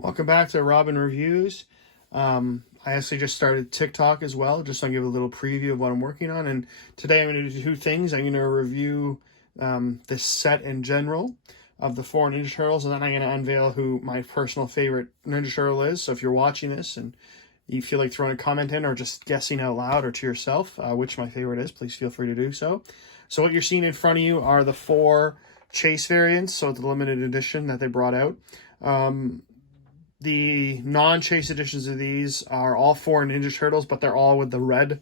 Welcome back to Robin Reviews. I actually just started TikTok as well, just to give a little preview of what I'm working on. And today I'm going to do two things. I'm going to review this set in general of the 4 Ninja Turtles, and then I'm going to unveil who my personal favorite Ninja Turtle is. So if you're watching this and you feel like throwing a comment in or just guessing out loud or to yourself which my favorite is, please feel free to do so. So what you're seeing in front of you are the 4 Chase variants, so it's the limited edition that they brought out. The non-Chase editions of these are all 4 Ninja Turtles, but they're all with the red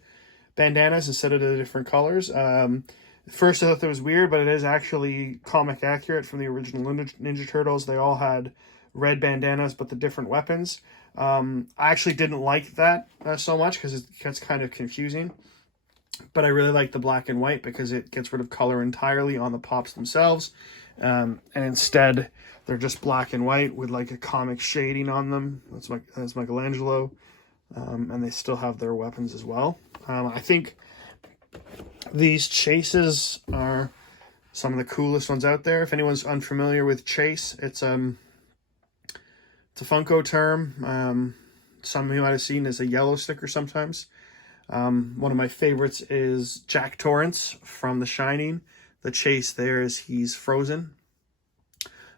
bandanas instead of the different colors. First I thought that was weird, but it is actually comic accurate from the original Ninja Turtles. They all had red bandanas, but the different weapons. I actually didn't like that so much because it gets kind of confusing. But I really like the black and white because it gets rid of color entirely on the Pops themselves. And instead, they're just black and white with like a comic shading on them. That's Michelangelo. And they still have their weapons as well. I think these Chases are some of the coolest ones out there. If anyone's unfamiliar with Chase, it's a Funko term. Some of you might have seen as a yellow sticker sometimes. One of my favorites is Jack Torrance from The Shining. The Chase there is he's frozen.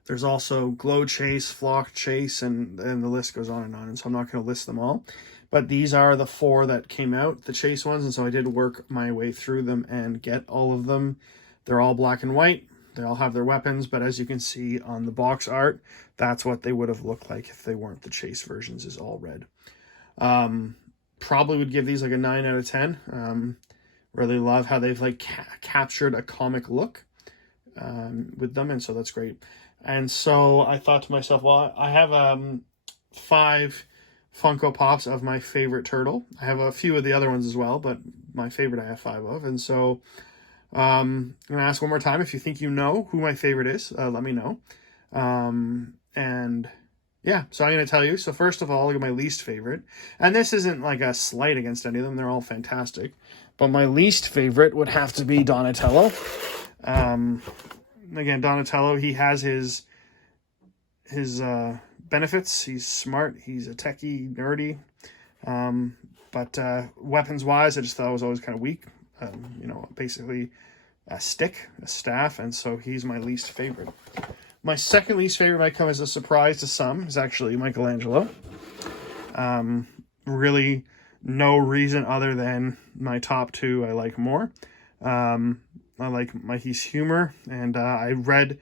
There's also Glow Chase, Flock Chase, and the list goes on. And so I'm not going to list them all. But these are the 4 that came out, the Chase ones. And so I did work my way through them and get all of them. They're all black and white. They all have their weapons. But as you can see on the box art, that's what they would have looked like if they weren't the Chase versions, is all red. Probably would give these like a 9 out of 10. Really love how they've like captured a comic look with them, and so that's great. And so I thought to myself, well, I have 5 Funko Pops of my favorite turtle. I have a few of the other ones as well, but my favorite I have 5 of. And so I'm going to ask one more time, if you think you know who my favorite is, let me know. And yeah, so I'm going to tell you. So first of all, look at my least favorite. And this isn't like a slight against any of them. They're all fantastic. But my least favorite would have to be Donatello. Again, Donatello, he has his benefits. He's smart. He's a techie, nerdy. But weapons-wise, I just thought it was always kind of weak. Basically a stick, a staff. And so he's my least favorite. My second least favorite might come as a surprise to some. Is actually Michelangelo. Really no reason other than my top 2 I like more. I like Mikey's humor, and I read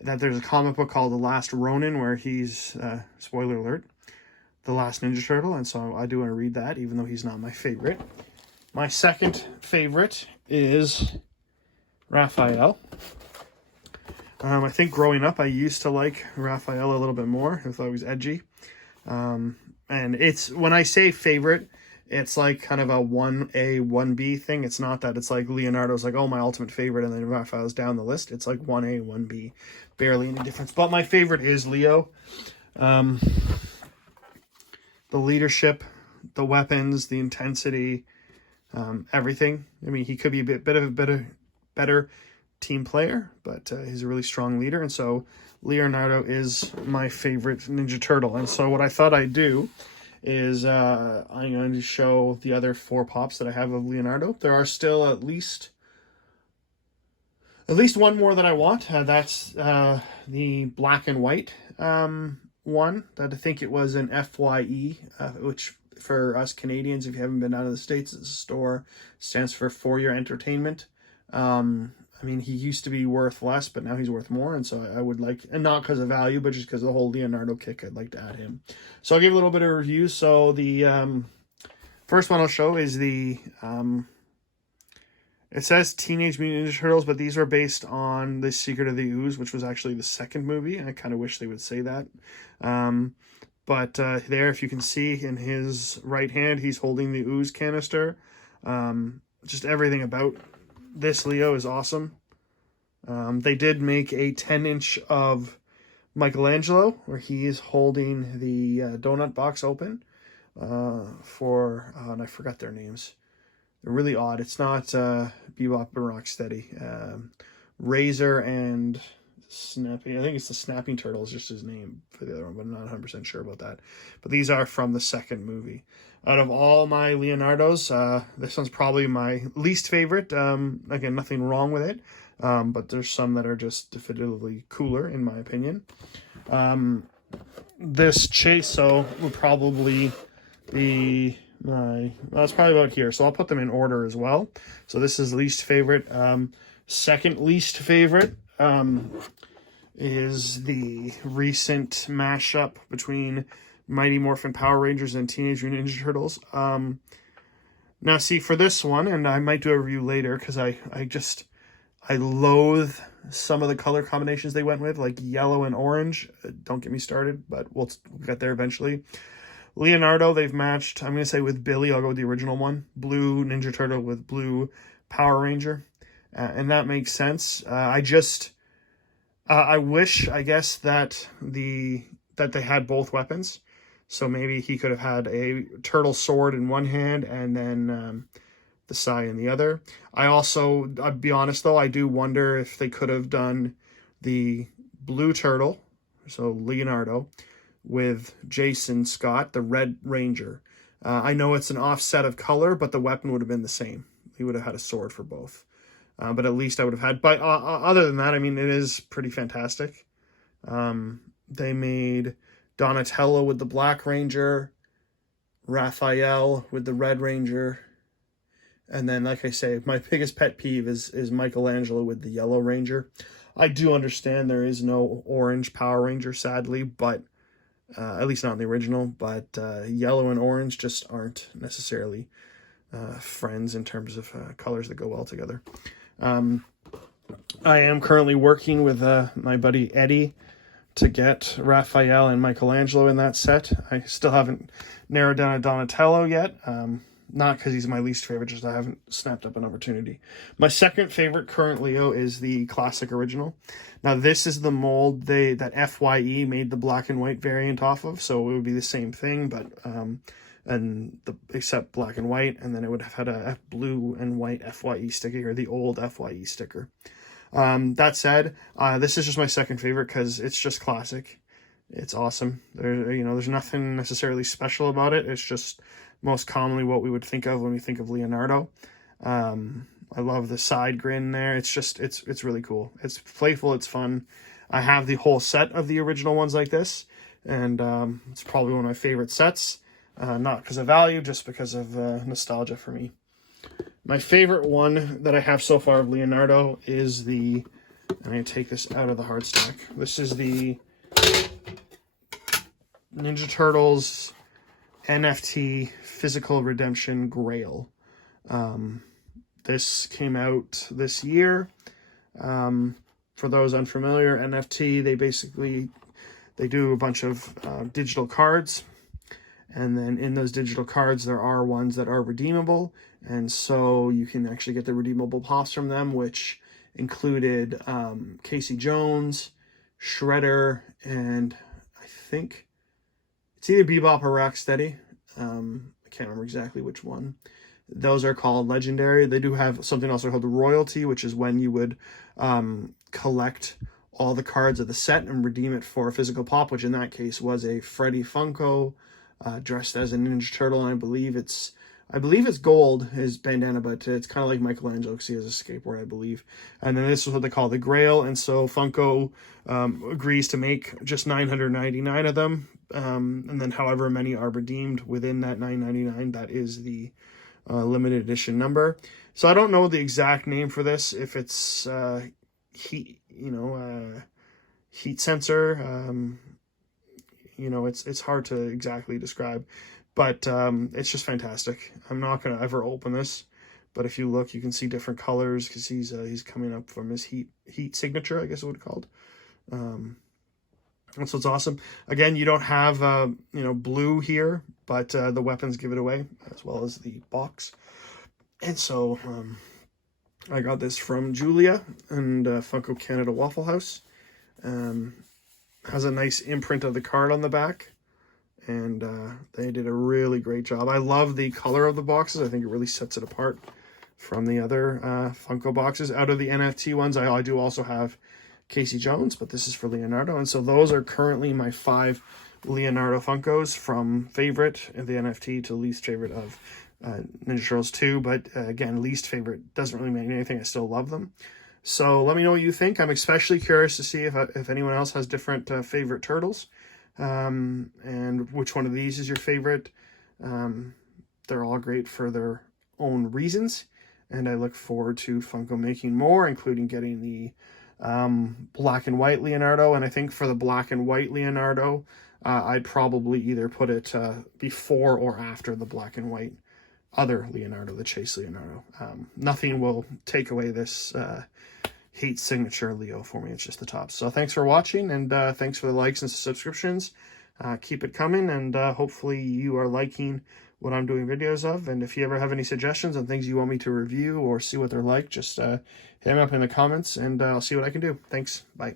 that there's a comic book called The Last Ronin where he's, spoiler alert, the last Ninja Turtle, and so I do want to read that, even though he's not my favorite. My second favorite is Raphael. I think growing up, I used to like Raphael a little bit more. I thought he was edgy. And it's, when I say favorite, it's like kind of a 1A, 1B thing. It's not that it's like Leonardo's like, oh, my ultimate favorite, and then Raphael's down the list. It's like 1A, 1B. Barely any difference. But my favorite is Leo. The leadership, the weapons, the intensity, everything. I mean, he could be a bit of a better team player, but he's a really strong leader, and so Leonardo is my favorite Ninja Turtle. And so what I thought I'd do is I'm going to show the other 4 Pops that I have of Leonardo. There are still at least one more that I want. That's the black and white one that I think it was an FYE, which for us Canadians, if you haven't been out of the States, it's a store, stands for For Your Entertainment. I mean, he used to be worth less, but now he's worth more, and so I would like, and not because of value, but just because of the whole Leonardo kick, I'd like to add him. So I'll give a little bit of review. So the first one I'll show is the, it says Teenage Mutant Ninja Turtles, but these are based on The Secret of the Ooze, which was actually the second movie. I kind of wish they would say that. But there, if you can see in his right hand, he's holding the ooze canister. Just everything about this Leo is awesome. They did make a 10-inch of Michelangelo where he is holding the donut box open for, and I forgot their names. They're really odd. It's not Bebop and Rocksteady. Razor and Snapping. I think it's the Snapping Turtle is just his name for the other one, but I'm not 100% sure about that. But these are from the second movie. Out of all my Leonardos, this one's probably my least favorite. Again, nothing wrong with it, but there's some that are just definitively cooler, in my opinion. This Chaso would probably be it's probably about here, so I'll put them in order as well. So this is least favorite. Second least favorite is the recent mashup between Mighty Morphin Power Rangers and Teenage Mutant Ninja Turtles. Now, see, for this one, and I might do a review later, because I loathe some of the color combinations they went with, like yellow and orange. Don't get me started, but we'll get there eventually. Leonardo, they've matched, I'm going to say with Billy, I'll go with the original one. Blue Ninja Turtle with blue Power Ranger. And that makes sense. I wish, I guess, that they had both weapons. So maybe he could have had a turtle sword in one hand and then the sai in the other. I'll be honest though, I do wonder if they could have done the blue turtle, so Leonardo, with Jason Scott, the Red Ranger. I know it's an offset of color, but the weapon would have been the same. He would have had a sword for both. But at least I would have had. But other than that, I mean, it is pretty fantastic. They made Donatello with the Black Ranger, Raphael with the Red Ranger, and then, like I say, my biggest pet peeve is Michelangelo with the Yellow Ranger. I do understand there is no orange Power Ranger, sadly, but at least not in the original. But yellow and orange just aren't necessarily friends in terms of colors that go well together. I am currently working with my buddy Eddie to get Raphael and Michelangelo in that set. I still haven't narrowed down a Donatello yet. Not because he's my least favorite, just I haven't snapped up an opportunity. My second favorite current Leo is the classic original. Now this is the mold that FYE made the black and white variant off of, so it would be the same thing, but except black and white, and then it would have had a blue and white FYE sticker, or the old FYE sticker. That said, this is just my second favorite because it's just classic. It's awesome. There's nothing necessarily special about it. It's just most commonly what we would think of when we think of Leonardo. I love the side grin there. It's really cool. It's playful. It's fun. I have the whole set of the original ones like this, and it's probably one of my favorite sets. Not because of value, just because of nostalgia for me. My favorite one that I have so far of Leonardo is I'm going to take this out of the hard stack. This is the Ninja Turtles NFT Physical Redemption Grail. This came out this year. For those unfamiliar, NFT, they do a bunch of digital cards. And then in those digital cards, there are ones that are redeemable. And so you can actually get the redeemable pops from them, which included Casey Jones, Shredder, and I think it's either Bebop or Rocksteady. I can't remember exactly which one. Those are called legendary. They do have something also called the royalty, which is when you would collect all the cards of the set and redeem it for a physical pop, which in that case was a Freddy Funko dressed as a Ninja Turtle, and I believe it's gold, his bandana, but it's kind of like Michelangelo because he has a skateboard, I believe. And then this is what they call the Grail, and so Funko agrees to make just 999 of them, and then however many are redeemed within that 999, that is the limited edition number. So I don't know the exact name for this, if it's heat sensor. It's hard to exactly describe, but it's just fantastic. I'm not going to ever open this, but if you look, you can see different colors because he's coming up from his heat signature, I guess it would be called. And so it's awesome. Again, you don't have blue here, but the weapons give it away as well as the box. And so I got this from Julia and Funko Canada Waffle House. Has a nice imprint of the card on the back, and they did a really great job. I love the color of the boxes. I think it really sets it apart from the other Funko boxes. Out of the NFT ones, I do also have Casey Jones, but this is for Leonardo. And so those are currently my 5 Leonardo Funkos, from favorite of the NFT to least favorite of Ninja Turtles 2. But again, least favorite doesn't really mean anything. I still love them. So let me know what you think. I'm especially curious to see if anyone else has different favorite turtles, and which one of these is your favorite. They're all great for their own reasons, and I look forward to Funko making more, including getting the black and white Leonardo. And I think for the black and white Leonardo, I'd probably either put it before or after the black and white other Leonardo, the Chase Leonardo. Nothing will take away this Heat signature Leo for me. It's just the top. So thanks for watching, and thanks for the likes and subscriptions. Keep it coming, and hopefully you are liking what I'm doing videos of. And if you ever have any suggestions on things you want me to review or see what they're like, just hit me up in the comments, and I'll see what I can do. Thanks. Bye.